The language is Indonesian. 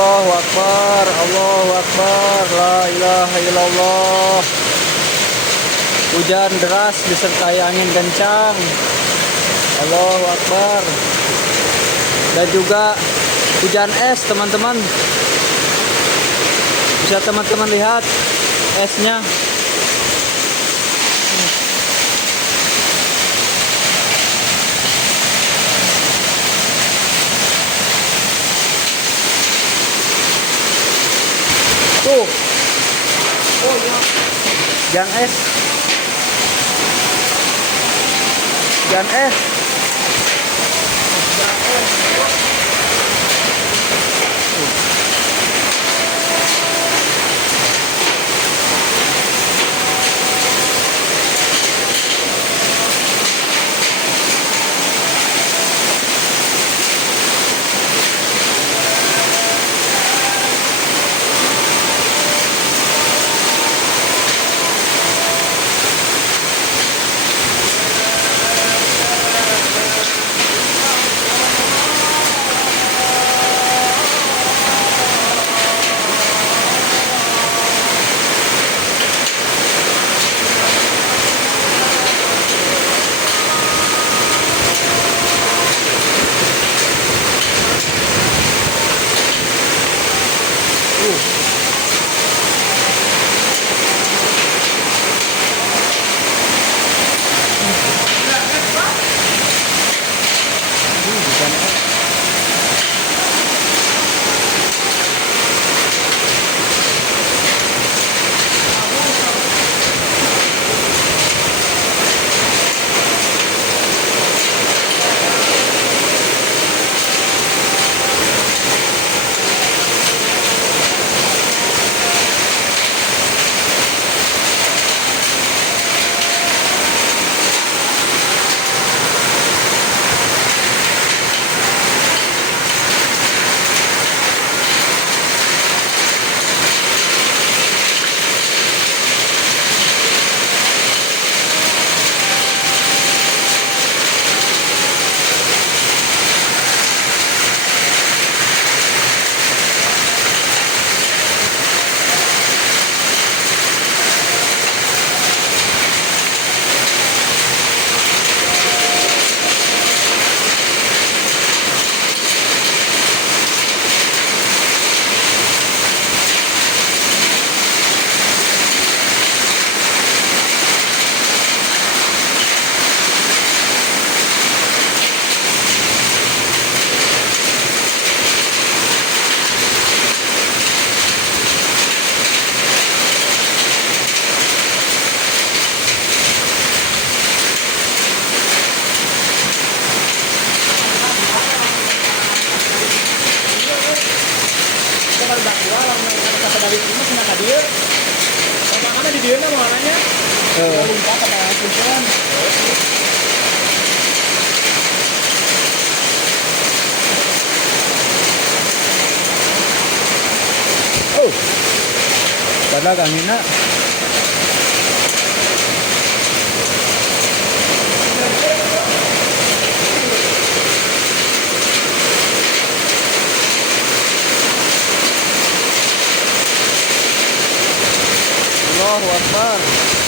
Allahu Akbar, Allahu Akbar, la ilaha illallah. Hujan deras disertai angin kencang. Allahu Akbar. Dan juga hujan es, teman-teman. Bisa teman-teman lihat esnya. Tuh. Oh ya. Hujan es. Hujan es. Di dia mau anaknya lupa pada kuncian. Oh, pada kangenna. Allahu Akbar.